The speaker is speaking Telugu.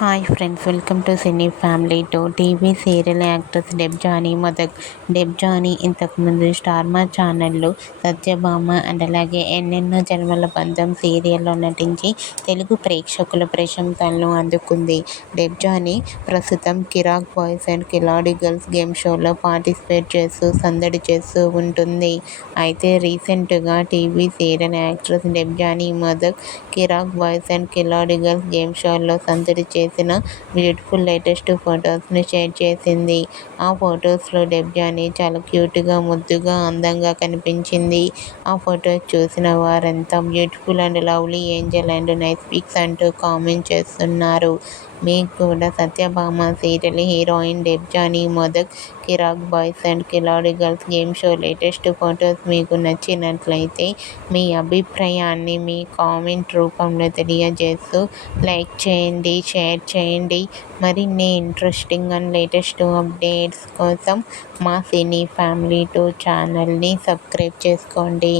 Hi friends, welcome to cine family two. TV serial actress Debjani Modak. Debjani ఇంతకుముందు స్టార్ మా ఛానల్లో సత్యభామ అండ్ అలాగే ఎన్నెన్నో జన్మల బంధం సీరియల్లో నటించి తెలుగు ప్రేక్షకుల ప్రశంసలను అందుకుంది. డెబ్జానీ ప్రస్తుతం Kiraak boys and Khiladi girls game షోలో పార్టిసిపేట్ చేస్తూ సందడి చేస్తూ ఉంటుంది. అయితే రీసెంట్గా TV serial actress Debjani Modak Kiraak boys and Khiladi girls game షోలో సందడి చేసిన బ్యూటిఫుల్ లేటెస్ట్ ఫొటోస్ని షేర్ చేసింది. ఆ ఫొటోస్లో డెబ్జానీ చాలా క్యూట్గా, ముద్దుగా, అందంగా కనిపించింది. ఆ ఫొటోస్ చూసిన వారంతా beautiful and lovely angel and nice pics అంటూ కామెంట్ చేస్తున్నారు. మీకు కూడా Satyabhama serial heroine Debjani Modak Kiraak boys and Khiladi girls game show latest photos మీకు నచ్చినట్లయితే మీ అభిప్రాయాన్ని మీ కామెంట్ రూపంలో తెలియజేస్తూ లైక్ చేయండి, షేర్ చేయండి. మరిన్ని ఇంట్రెస్టింగ్ అండ్ లేటెస్ట్ అప్డేట్స్ కోసం మా సినీ ఫ్యామిలీ టూ ఛానల్ని సబ్స్క్రైబ్ చేసుకోండి.